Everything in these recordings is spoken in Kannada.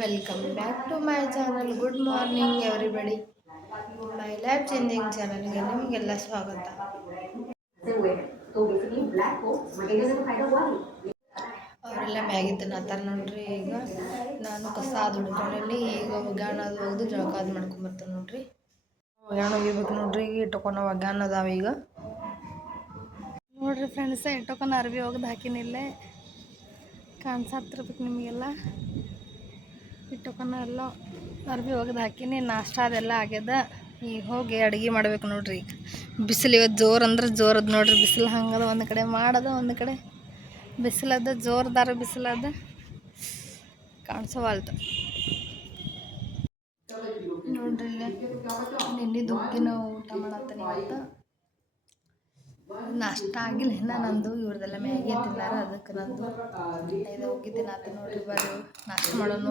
Welcome back to my channel. Good morning everybody. My life changing ಚಾನಲ್ಗೆ ನಿಮಗೆಲ್ಲ ಸ್ವಾಗತ. ಅವರೆಲ್ಲ ಮ್ಯಾಗಿ ತಿನ್ನತ್ತಾರ ನೋಡ್ರಿ. ಈಗ ನಾನು ಕಸ ಅದು ಹುಡ್ಕೊಂಡೇನಿ. ಈಗ ಒಗ್ಯಾಣ ಅದು ಹೋಗ್ದು ಜಳಕ ಅದು ಮಾಡ್ಕೊಂಬರ್ತೇನೆ ನೋಡ್ರಿ. ಒಗ್ಯಾಣ ಹೋಗಿಬೇಕು ನೋಡ್ರಿ. ಈಗ ಇಟ್ಕೊಂಡು ಒಗ್ಯಾಣ ಅದಾವ. ಈಗ ನೋಡ್ರಿ ಫ್ರೆಂಡ್ಸ, ಇಟ್ಕೊಂಡು ಅರ್ಬಿ ಹೋಗ್ದು ಹಾಕಿನಿಲ್ಲೇ ಕಾಣಿಸತ್ತಿರ್ಬೇಕು ನಿಮಗೆಲ್ಲ. ಇಟ್ಟುಕೊಂಡು ಎಲ್ಲ ಅರ್ಬಿ ಒಗ್ದು ಹಾಕಿನಿ. ನಾಷ್ಟ ಅದೆಲ್ಲ ಆಗ್ಯದ. ಈಗ ಹೋಗಿ ಅಡುಗೆ ಮಾಡ್ಬೇಕು ನೋಡ್ರಿ. ಈಗ ಬಿಸಿಲು ಇವತ್ತು ಜೋರು ಅಂದ್ರೆ ಜೋರದು ನೋಡ್ರಿ. ಬಿಸಿಲು ಹಂಗದ, ಒಂದು ಕಡೆ ಮಾಡೋದು, ಒಂದು ಕಡೆ ಬಿಸಿಲದ, ಜೋರ್ದಾರ ಬಿಸಿಲದ ಕಾಣಿಸೋವಲ್ತು ನೋಡ್ರಿ. ನೆನ್ನೆದು ಉಗ್ಗಿನ ಊಟ ಮಾಡತ್ತೀನಿ. ಇವತ್ತು ನಾಷ್ಟ ಆಗಿಲ್ಲ ಇನ್ನು ನಂದು. ಇವ್ರದೆಲ್ಲ ಮ್ಯಾಗಿ ತಿನ್ನಾರ, ಅದಕ್ಕೆ ನಂದು ಇದು ಹೋಗಿ ತಿನ್ನತ್ತ ನೋಡ್ರಿ. ಬರ್ರಿ ನಾಷ್ಟ ಮಾಡೋಣ.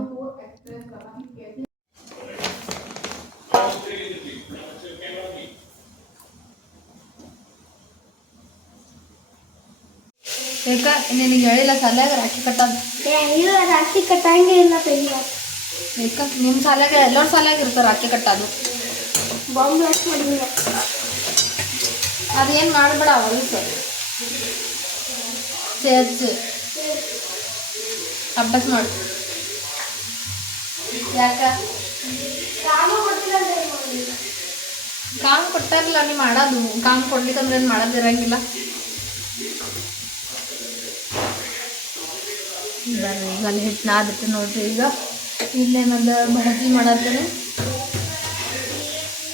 ಯಾಕ ನಿನಗೆ ಹೇಳಿಲ್ಲ ಸಾಲ್ಯಾಗ ರಾಖಿ ಕಟ್ಟೋದು? ಇಲ್ಲ, ರಾಖಿ ಕಟ್ಟಂಗೆ ಇಲ್ಲ ತೆಗಿ. ಯಾಕ ನಿಮ್ಮ ಸಾಲ್ಯಾಗ ಎಲ್ಲರ ಸಾಲ್ಯಾಗ ಇರ್ತಾರೆ ರಾಖಿ ಕಟ್ಟೋದು. ಬಾಂಬ್ ಬ್ಲಾಸ್ಟ್ ಮಾಡಿ ಅದೇನು ಮಾಡಬೇಡ. ಹೊಲಸು ಸೇರ್ಚು ಅಭ್ಯಾಸ ಮಾಡು. ಯಾಕ ಕಾಮ್ ಕೊಟ್ಟಾರಲ್ಲ ನೀವು ಮಾಡೋದು. ಕಾಮ್ ಕೊಡ್ಲಿಕ್ಕಂದ್ರೆ ಏನು ಮಾಡೋದು ಇರಂಗಿಲ್ಲ. ಬರ್ರಿ ಈಗ ಅಲ್ಲಿ ಹಿಟ್ಟು ನಾದಿಟ್ಟು ನೋಡ್ರಿ. ಈಗ ಇಲ್ಲೇನಂದು ಭಾಜಿ ಮಾಡತ್ತೇನೆ,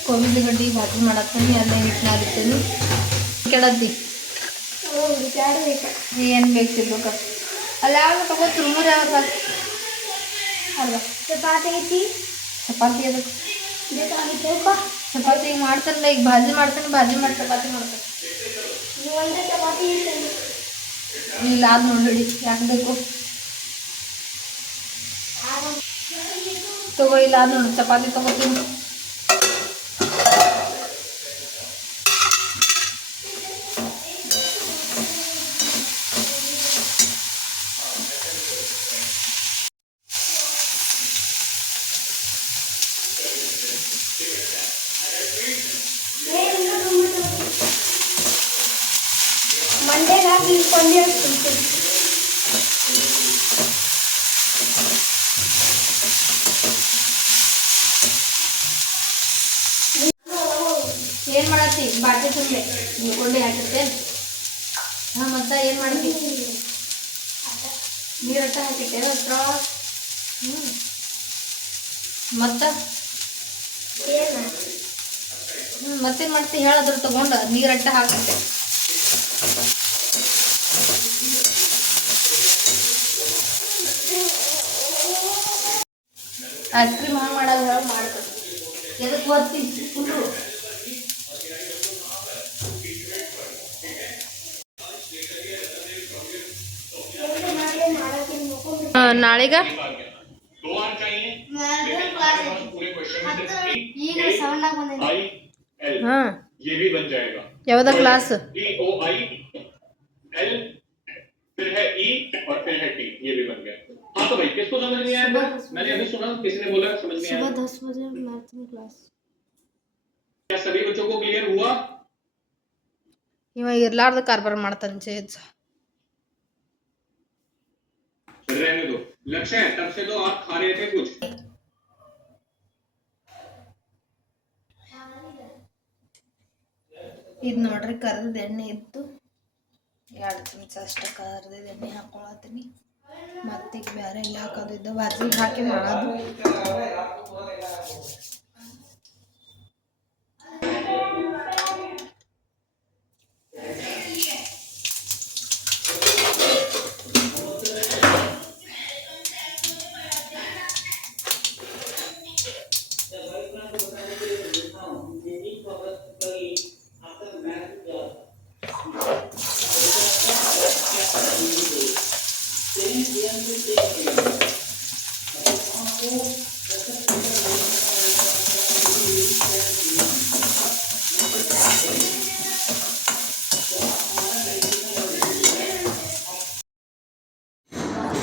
ಕೋಬಿದ ಗಡ್ಡಿ ಭಾಜಿ ಮಾಡತ್ತೇನೆ. ಅಲ್ಲೇ ಹಿಟ್ಟು ನಾದಿಟ್ಟೇನೆ. ಕೆಡದ್ದಿ ಏನು ಬೇಕು ತಿರ್ಬೇಕು. ಅಲ್ಲಿ ಯಾವಾಗ ತಗೋ ತುರ್ಮೂರು ಯಾವಾಗ ಅಲ್ವಾ? ಚಪಾತಿ ಐತಿ. ಚಪಾತಿ ಅದಕ್ಕೆ ಚಪಾತಿ ಈಗ ಮಾಡ್ತಾರಲ್ಲ. ಈಗ ಭಾಜಿ ಮಾಡ್ತಾನೆ, ಭಾಜಿ ಮಾಡಿ ಚಪಾತಿ ಮಾಡ್ತಾನೆ. ಚಪಾತಿ ಇಲ್ಲ ಅದು ನೋಡಿ ಯಾಕೆ ಬೇಕು ತಗೋ. ಇಲ್ಲ ಅದು ನೋಡಿ ಚಪಾತಿ ತಗೋತೀನಿ. ಮಂಡ್ಯಾಗ ಇಟ್ಕೊಂಡೆ ತಿಂತೀನಿ. ಏನು ಮಾಡತ್ತಿ? ಬಾಟೆ ತುಂಬೆ ಕೊಂಡೆ ಹಾಕಿರ್ತೆ. ಹಾಂ, ಮತ್ತೆ ಏನು ಮಾಡ್ತಿ? ನೀರಟ್ಟ ಹಾಕಿಟ್ಟೆ ಹತ್ರ. ಮತ್ತೆ ಮತ್ತೇನು ಮಾಡ್ತಿ ಹೇಳದ್ರ ತಗೊಂಡು ನೀರಟ್ಟ ಹಾಕಿಟ್ಟೆ. ಐಸ್ ಕ್ರೀಮ್ ಹಂಗೆ ಮಾಡೋದು ಹೇಳಿ ಮಾಡ್ತದೆ. ಎದಕ್ಕೆ ಓದ್ತೀನಿ ಫುಲ್ಲು ನಾಳೆಗ ಈಗ 7 ಆಗಿ ಬಂದಿದೆ. ಹಾಂ, ಯಾವ್ದ ಕ್ಲಾಸ್? फिर है ई और फिर है टी, ये भी बन गया. हाँ तो भाई किसको समझ नहीं आया? मैंने अभी सुना किसी ने बोला समझ नहीं आया. सुबह 10 बजे मैथ की क्लास. क्या सभी बच्चों को क्लियर हुआ? इव इरलार्द कारबार ಮಾಡ್ತಾನೆ ಚೇಜ್. रहने दो. लक्ष्य है तब से तो आप खा रहे थे कुछ. ಇದು ನೋಡ್ರಿ ಕರ್ದ ಎಣ್ಣೆ ಇತ್ತು. 2 ಚಮಚ ಅಷ್ಟು ಕರ್ದಿದ ಎಣ್ಣೆ ಹಾಕೊಳತ್ತೀನಿ. ಮತ್ತೆ ಈಗ ಬೇರೆ ಎಲ್ಲ ಹಾಕೋದಿದ್ದು ಭಾಜಿಗೆ ಹಾಕಿ ಮಾಡೋದು.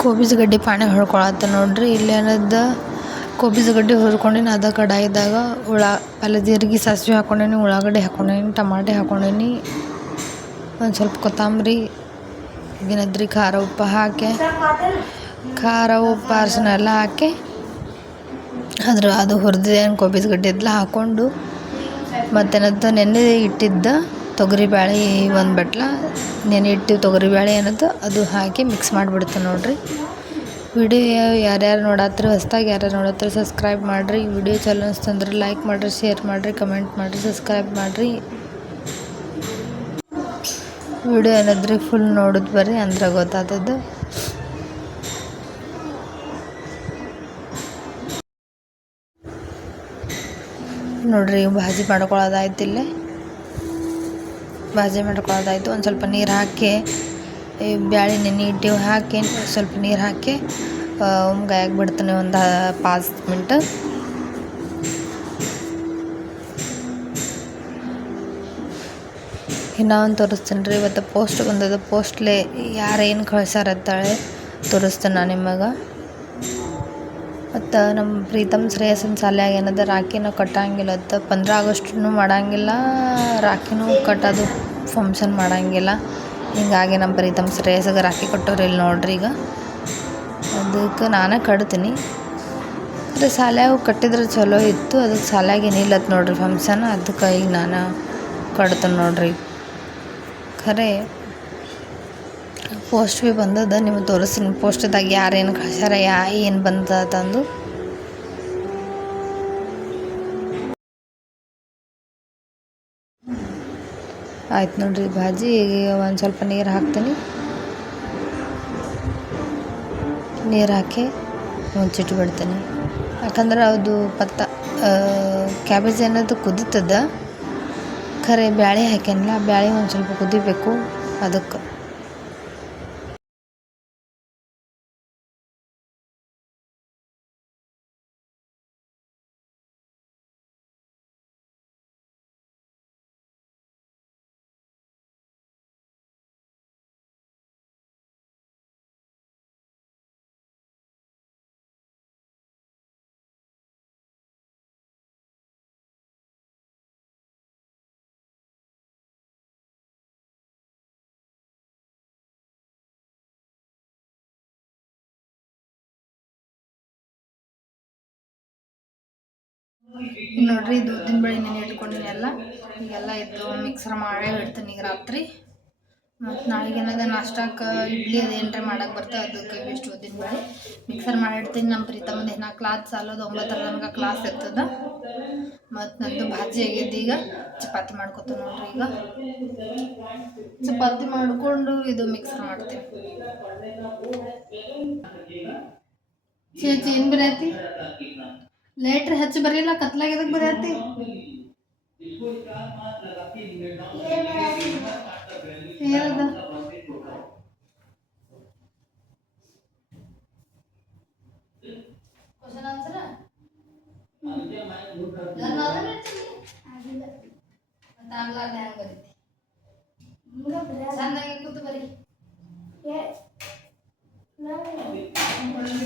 ಕೋಬಿಸ್ ಗಡ್ಡೆ ಪಾಣೆ ಹೊಡ್ಕೊಳತ್ತ ನೋಡ್ರಿ. ಇಲ್ಲೇನದ ಕೋಬಿಸ್ ಗಡ್ಡೆ ಹುರ್ಕೊಂಡಿನಿ. ಅದ ಕಡಾಯಿದಾಗ ಪಲ್ಲೆ ಜೀರಿಗೆ ಸಾಸಿವೆ ಹಾಕೊಂಡೇನಿ, ಉಳ್ಳಾಗಡ್ಡೆ ಹಾಕೊಂಡೇನಿ, ಟಮಾಟೆ ಹಾಕೊಂಡೇನಿ, ಒಂದು ಸ್ವಲ್ಪ ಕೊತ್ತಂಬರಿ, ಏನದ್ರಿ ಖಾರ ಉಪ್ಪು ಹಾಕಿ, ಖಾರ ಉಪ್ಪು ಅರಶಿನ ಎಲ್ಲ ಹಾಕಿ ಅದು ಹುರಿದೇನು ಕೋಬಿಸ್ ಗಡ್ಡೆ ಎಲ್ಲ ಹಾಕ್ಕೊಂಡು ಮತ್ತೇನದ ನೆನೆ ಇಟ್ಟಿದ್ದ ತೊಗರಿಬೇಳೆ ಒಂದು ಬಟ್ಲ ನೆನೆ ಇಟ್ಟು ತೊಗರಿಬೇಳೆ ಏನದು ಅದು ಹಾಕಿ ಮಿಕ್ಸ್ ಮಾಡಿಬಿಡ್ತೀನಿ ನೋಡಿರಿ. ವಿಡಿಯೋ ಯಾರ್ಯಾರು ನೋಡತ್ರಿ, ಹೊಸ್ದಾಗಿ ಯಾರ್ಯಾರು ನೋಡತ್ರಿ ಸಬ್ಸ್ಕ್ರೈಬ್ ಮಾಡಿರಿ. ವಿಡಿಯೋ ಚಲೋ ಅನಿಸ್ತಂದ್ರೆ ಲೈಕ್ ಮಾಡಿರಿ, ಶೇರ್ ಮಾಡಿರಿ, ಕಮೆಂಟ್ ಮಾಡಿರಿ, ಸಬ್ಸ್ಕ್ರೈಬ್ ಮಾಡಿರಿ. ವಿಡಿಯೋ ಏನಾದ್ರಿ ಫುಲ್ ನೋಡೋದು ಬರ್ರಿ, ಅಂದ್ರೆ ಗೊತ್ತಾಗ್ತದೆ. ನೋಡ್ರಿ ಭಾಜಿ ಮಾಡ್ಕೊಳ್ಳೋದಾಯ್ತು. ಇಲ್ಲೇ ಭಾಜಿ ಮಾಡ್ಕೊಳ್ಳೋದಾಯ್ತು. ಒಂದು ಸ್ವಲ್ಪ ನೀರು ಹಾಕಿ ಬ್ಯಾಳೆ ನೆನೆ ಇಟ್ಟಿವಿ ಹಾಕಿ ಸ್ವಲ್ಪ ನೀರು ಹಾಕಿ ಗಾಯಕ್ಕೆ ಬಿಡ್ತೀನಿ ಒಂದು 5 ಮಿನಿಟ್. ಇನ್ನೂ ಒಂದು ತೋರಿಸ್ತೀನಿ ರೀ. ಇವತ್ತು ಪೋಸ್ಟ್ ಬಂದದ. ಪೋಸ್ಟ್ಲೆ ಯಾರೇನು ಕಳ್ಸಾರತ್ತಾಳೆ ತೋರಿಸ್ತೀನಿ ನಾನು ನಿಮಗೆ. ಮತ್ತು ನಮ್ಮ ಪ್ರೀತಮ್ ಶ್ರೇಯಸ್ಸನ ಶಾಲ್ಯಾಗ ಏನದ ರಾಖಿನೂ ಕಟ್ಟಂಗಿಲ್ಲ. 15 ಆಗಸ್ಟ್ನು ಮಾಡಂಗಿಲ್ಲ, ರಾಖಿನೂ ಕಟ್ಟೋದು ಫಂಕ್ಷನ್ ಮಾಡಂಗಿಲ್ಲ. ಹೀಗಾಗಿ ನಮ್ಮ ಪ್ರೀತಮ್ ಶ್ರೇಯಸ್ಸಿಗೆ ರಾಖಿ ಕಟ್ಟೋರು ಇಲ್ಲಿ ನೋಡ್ರಿ. ಈಗ ಅದಕ್ಕೆ ನಾನೇ ಕಟ್ತೀನಿ. ಅಂದರೆ ಶಾಲ್ಯಾಗ ಕಟ್ಟಿದ್ರೆ ಚಲೋ ಇತ್ತು. ಅದಕ್ಕೆ ಶಾಲ್ಯಾಗ ಏನಿಲ್ಲತ್ ನೋಡ್ರಿ ಫಂಕ್ಷನ್. ಅದಕ್ಕೆ ಈಗ ನಾನು ಕಟ್ತೀನಿ ನೋಡ್ರಿ. ಖರೆ ಪೋಸ್ಟ್ ಭೀ ಬಂದದ, ನಿಮಗೆ ತೋರಿಸ್ತೀನಿ. ಪೋಸ್ಟ್ದಾಗ ಯಾರೇನು ಕಳ್ಸ್ಯಾರ ಏನು ಬಂದ ತಂದು. ಆಯ್ತು ನೋಡ್ರಿ ಭಾಜಿ. ಒಂದು ಸ್ವಲ್ಪ ನೀರು ಹಾಕ್ತೀನಿ. ನೀರು ಹಾಕಿ ಮುಚ್ಚಿಟ್ಟು ಬಿಡ್ತೀನಿ. ಯಾಕಂದ್ರೆ ಅದು ಕ್ಯಾಬೇಜ್ ಅನ್ನೋದು ಕುದೀತದ. ಖರೆ ಬ್ಯಾಳೆ ಹಾಕ್ಯಾನಿಲ್ಲ, ಬ್ಯಾಳೆ ಒಂದು ಸ್ವಲ್ಪ ಕುದಿಬೇಕು. ಅದಕ್ಕೆ ನೋಡ್ರಿ ಇದು ಉದ್ದಿನ ಬೇಳೆ ನೆನೆ ಇಟ್ಕೊಂಡಿನಿ ಎಲ್ಲ. ಈಗೆಲ್ಲ ಇದ್ದು ಮಿಕ್ಸರ್ ಮಾಡೇ ಇಡ್ತೀನಿ ಈಗ ರಾತ್ರಿ. ಮತ್ತು ನಾಳೆಗೆ ಏನದ ನಾಷ್ಟಕ್ಕೆ ಇಡ್ಲಿ ಅದೇನರ ಮಾಡಕ್ಕೆ ಬರ್ತದೆ. ಅದಕ್ಕೆ ಇಷ್ಟು ಉದ್ದಿನ ಬೇಳೆ ಮಿಕ್ಸರ್ ಮಾಡಿ ಇಡ್ತೀನಿ. ನಮ್ಮ ಪ್ರೀತಮ್ಮಂದು ಏನೋ ಕ್ಲಾಸ್ ಸಾಲೋದು 9 ತನಕ ಕ್ಲಾಸ್ ಇರ್ತದ. ಮತ್ತು ನಂದು ಭಾಜಿ ಆಗೈತಿ. ಈಗ ಚಪಾತಿ ಮಾಡ್ಕೊತೀನಿ ನೋಡ್ರಿ. ಈಗ ಚಪಾತಿ ಮಾಡಿಕೊಂಡು ಇದು ಮಿಕ್ಸರ್ ಮಾಡ್ತೀನಿ. ಚೇಚಿ ಏನು ಬರೀತಿ? ಲೈಟ್ರ್ ಹಚ್ಚಿ ಬರೀಲ್ಲ, ಕತ್ಲಾಗ ಎದಕ್ಕೆ ಬರೀತಿ? ಏನದ ಕ್ವಶನ್ ಆನ್ಸರ್? ಆಗ್ಲಾರ್ದೆ ಹೆಂಗೆ ಬರೀತಿ? ಚೆನ್ನಾಗಿ ಕೂತು ಬರೀ.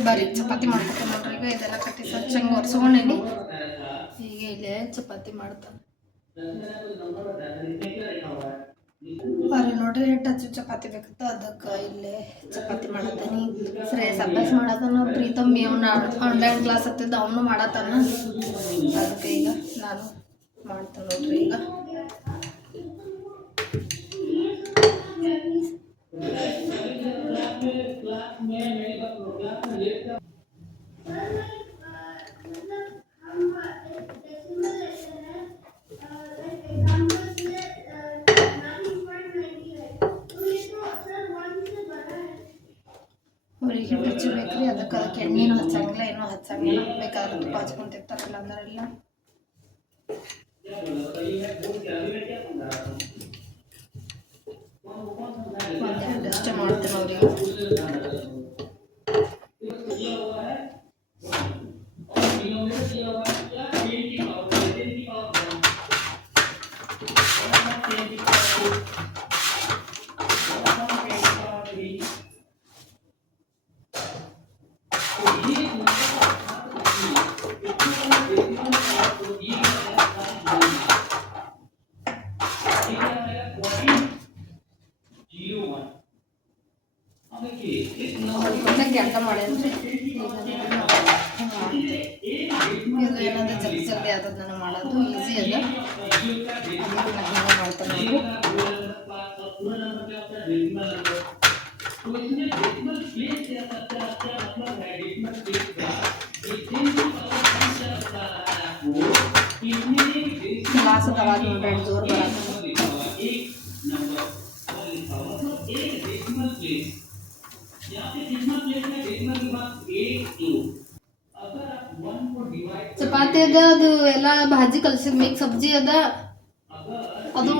ಬರೀ ಚಪಾತಿ ಮಾಡ್ಕೊತೀನಿ ನೋಡ್ರಿ. ಈಗ ಇದೆಲ್ಲ ಕಟ್ಟಿ ಸ್ವಚ್ಛಂಗೆ ಒರೆಸ್ಕೊಂಡೇನಿ. ಈಗ ಇಲ್ಲೇ ಚಪಾತಿ ಮಾಡ್ತಾನೆ ಬರ್ರಿ ನೋಡ್ರಿ. ಹಿಟ್ಟು ಹಚ್ಚಿ ಚಪಾತಿ ಬೇಕತ್ತ, ಅದಕ್ಕೆ ಇಲ್ಲೇ ಚಪಾತಿ ಮಾಡತ್ತೀನಿ. ಶ್ರೇಯಸ್ ಅಭ್ಯಾಸ ಮಾಡತ್ತಾನ. ಪ್ರೀತಮ್ ಅವನ ಆನ್ಲೈನ್ ಕ್ಲಾಸ್ ಹತ್ತಿದ್ದ, ಅವನು ಮಾಡತ್ತಾನ. ಅದಕ್ಕೆ ಈಗ ನಾನು ಮಾಡ್ತೇನೆ ನೋಡ್ರಿ. ಈಗ ಅವ್ರಿಗೆ ಹಿಟ್ಟು ಹಚ್ಚಬೇಕ್ರಿ. ಅದಕ್ಕೆ ಎಣ್ಣೆನೂ ಹಚ್ಚಂಗಿಲ್ಲ, ಏನೂ ಹಚ್ಚಂಗಿಲ್ಲ. ಬೇಕಾದ್ರೆ ತುಪ್ಪ ಹಚ್ಕೊಂಡು ತಿಂತಾರಲ್ಲ ಅಂದ್ರೆಲ್ಲ. ಅಷ್ಟೇ ಮಾಡ್ತೀನಿ ಅವ್ರಿಗೆ. ಕೆಲಸ ಮಾಡೇನ್ರಿ ಇದು ಏನಂದ್ರೆ ಜಲ್ದಿ ಜಲ್ದಿ ಆದದ್ದು ನನಗೆ ಮಾಡೋದು ಈಸಿ ಅದ ಅದಕ್ಕೆ ನಾನು ಹಿಂಗೆ ಮಾಡ್ತೇನೆ ನೋಡ್ರಿ ಕ್ಲಾಸ್ ಅದಾವ ನೋಡ್ರಿ ಜೋರು ಬರತ್ತೆ ಚಪಾತಿ ಅದ ಅದು ಎಲ್ಲ ಭಾಜಿ ಕಲಸಿದ ಮಿಕ್ಸ್ ಸಬ್ಜಿ ಅದ ಅದು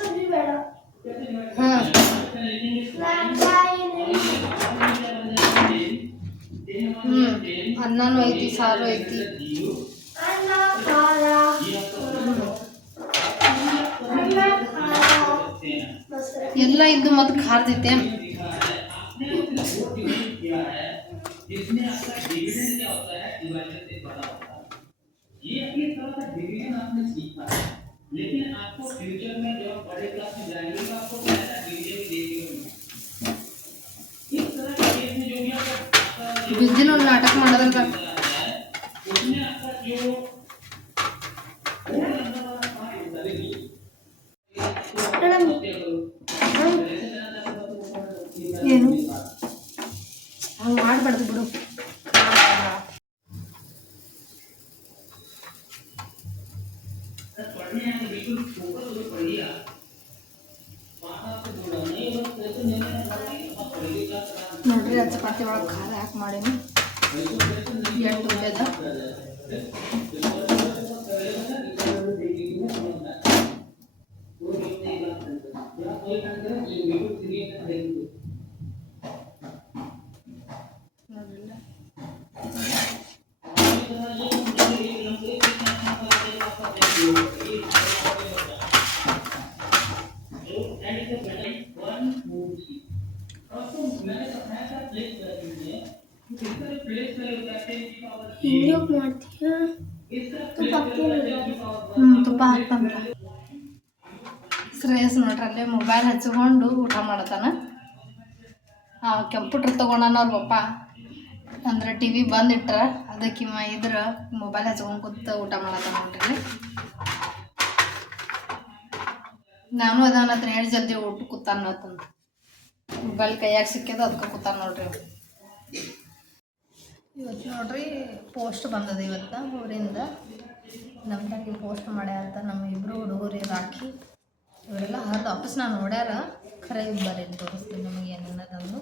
ಸಬ್ಜಿ ಬೇಡ ಹಾಂ ಅನ್ನನೂ ಐತಿ ಸಾರು ಐತಿ ಅನ್ನ ಖಾರ ಮೊಸರು ಎಲ್ಲ ಇದ್ದು ಮತ್ತೆ ಖಾರ್ತೈತೆ ಬಿಜ್ಜಿನ ಒಂದು ನಾಟಕ ಮಾಡೋದ್ರದ ಏನು ಹಂಗೆ ಮಾಡಬಾರ್ದು ಬಿಡು ನೋಡ್ರಿ ಅದು ಚಪಾತಿ ಒಳಗೆ ಖಾರ ಹಾಕಿ ಮಾಡೀನಿ 8 ರೂಪಾಯಿದ ಹಿಂಗೆ ಮಾಡ್ತೀಯ ತುಪ್ಪ ಹಾಕ್ತಂದ್ರ ಶ್ರೇಯಸ್ ನೋಡ್ರಿ ಅಲ್ಲೇ ಮೊಬೈಲ್ ಹಚ್ಕೊಂಡು ಊಟ ಮಾಡತಾನ ಕಂಪ್ಯೂಟರ್ ತೊಗೊಂಡಾನ ಅವ್ರ ಪಪ್ಪ ಅಂದ್ರೆ ಟಿ ವಿ ಬಂದಿಟ್ರ ಅದಕ್ಕೆ ಇದ್ರ ಮೊಬೈಲ್ ಹಚ್ಕೊಂಡು ಕೂತು ಊಟ ಮಾಡತಾನ ನೋಡ್ರಿ ನಾನು ಅದಾನತ್ರ ಹೇಳಿ ಜಲ್ದಿ ಊಟ ಕೂತಾನ ಮೊಬೈಲ್ ಕೈಯಾಗ ಸಿಕ್ಕಿದ ಅದಕ್ಕೆ ಕೂತಾನ ನೋಡ್ರಿ ಇವತ್ತು ನೋಡ್ರಿ ಪೋಸ್ಟ್ ಬಂದದ ಇವತ್ತು ಊರಿಂದ ನಮ್ಮ ತಂಗಿ ಪೋಸ್ಟ್ ಮಾಡ್ಯಾರ ಅಂತ ನಮ್ಮ ಇಬ್ಬರು ಹುಡುಗರು ರಾಖಿ ಇವರೆಲ್ಲ ಹರಿದು ವಾಪಸ್ ನಾನು ನೋಡ್ಯಾರ ಖರೆ ಬರೀ ತೋರಿಸ್ತೀನಿ ನಮಗೆ ಏನೇನದಂದು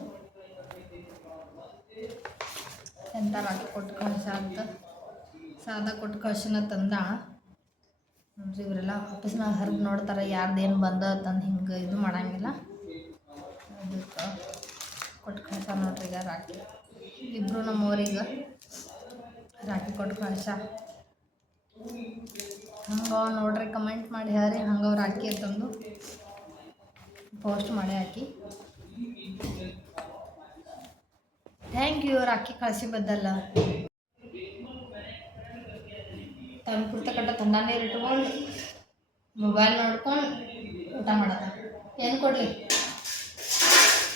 ಎಂಥ ರಾಖಿ ಕೊಟ್ಟು ಕಳ್ಸ ಅಂತ ಸಾದಾ ಕೊಟ್ಟು ಕಳ್ಸಿನ ತಂದ ನೋಡ್ರಿ ಇವರೆಲ್ಲ ವಾಪಸ್ ನಾವು ಹರಿದು ನೋಡ್ತಾರೆ ಯಾರ್ದೇನು ಬಂದ ತಂದು ಹಿಂಗೆ ಇದು ಮಾಡಂಗಿಲ್ಲ ಅದಕ್ಕೆ ಕೊಟ್ಟು ಕಳ್ಸ ನೋಡ್ರಿ ಈಗ ರಾಖಿ ಇಬ್ಬರು ನಮ್ಮವ್ರಿಗೆ ರಾಖಿ ಕೊಟ್ಟು ಕಳ್ಸ ಹಂಗೆ ನೋಡ್ರಿ ಕಮೆಂಟ್ ಮಾಡಿ ಹೇಳ್ರಿ ಹಂಗೆ ಅವ್ರು ರಾಖಿ ಅಂತಂದು ಪೋಸ್ಟ್ ಮಾಡಿ ಹಾಕಿ ಥ್ಯಾಂಕ್ ಯು ರಾಖಿ ಕಳಿಸಿ ಬದ್ದಲ್ಲ ತನ್ನ ಕುರ್ತಕಟ್ಟ ತಂಡ ನೀರು ಇಟ್ಕೊಂಡು ಮೊಬೈಲ್ ನೋಡ್ಕೊಂಡು ಊಟ ಮಾಡೋದ ಏನು ಕೊಡಲಿ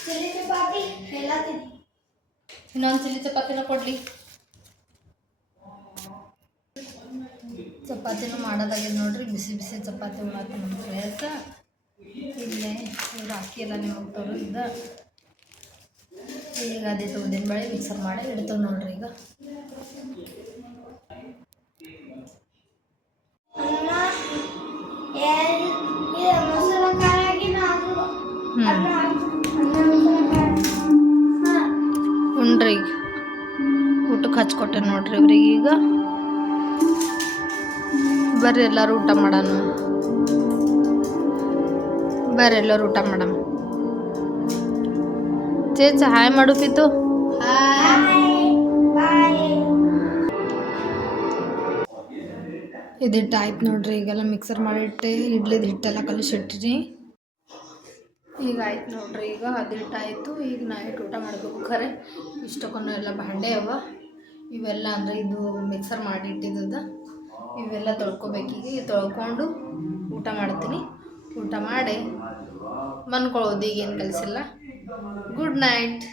ಚಿಲ್ಲಿ ಚಪಾತಿ ಹೇಳತ್ತೀನಿ ಇನ್ನೊಂದು ಚಿಲ್ಲಿ ಚಪಾತಿನ ಕೊಡಲಿ ಚಪಾತಿನೂ ಮಾಡೋದಾಗಿದೆ ನೋಡ್ರಿ ಬಿಸಿ ಬಿಸಿ ಚಪಾತಿ ಉಣ್ಣಾಕ ನಮ್ಮ ಶ್ರೇಯಸ್ ಇಲ್ಲೇ ಇವ್ರು ಅಕ್ಕಿ ಎಲ್ಲ ನಿಮಗೆ ತೋರಿಸ್ದ ಈಗ ಅದೇ ಉದ್ದಿನ ಬೇಳೆ ಮಿಕ್ಸರ್ ಮಾಡಿ ಇಡ್ತೇವೆ ನೋಡ್ರಿ ಈಗ ಮೊಸರು ಖಾರಾಗಿ ಉಣ್ರಿ ಈಗ ಊಟಕ್ಕೆ ಹಚ್ಕೊಟ್ಟೆ ನೋಡ್ರಿ ಇವ್ರಿಗೆ ಈಗ ಬರ್ರಿ ಎಲ್ಲರೂ ಊಟ ಮಾಡೋಣ ಬರ್ರಿ ಎಲ್ಲರೂ ಊಟ ಮಾಡಮ್ಮ ಚೇಚ ಹಾಯ್ ಮಾಡು ಪಿತು ಇದಿಟ್ಟು ಆಯ್ತು ನೋಡ್ರಿ ಈಗೆಲ್ಲ ಮಿಕ್ಸರ್ ಮಾಡಿಟ್ಟು ಇಡ್ಲಿದ ಹಿಟ್ಟೆಲ್ಲ ಕಲಿಸಿಟ್ಟಿರಿ ಈಗ ಆಯ್ತು ನೋಡ್ರಿ ಈಗ ಅದಿಟ್ಟು ಆಯಿತು ಈಗ ನೈಟ್ ಊಟ ಮಾಡಬೇಕು ಖರೆ ಇಷ್ಟಕ್ಕೊಂದು ಎಲ್ಲ ಭಾಂಡೆ ಅವ ಇವೆಲ್ಲ ಅಂದರೆ ಇದು ಮಿಕ್ಸರ್ ಮಾಡಿ ಇಟ್ಟಿದ್ದದ ಇವೆಲ್ಲ ತೊಳ್ಕೊಬೇಕೀಗ ತೊಳ್ಕೊಂಡು ಊಟ ಮಾಡ್ತೀನಿ ಊಟ ಮಾಡಿ ಮನ್ಕೊಳ್ಳೋದು, ಈಗೇನು ಕೆಲಸ ಇಲ್ಲ. Good night.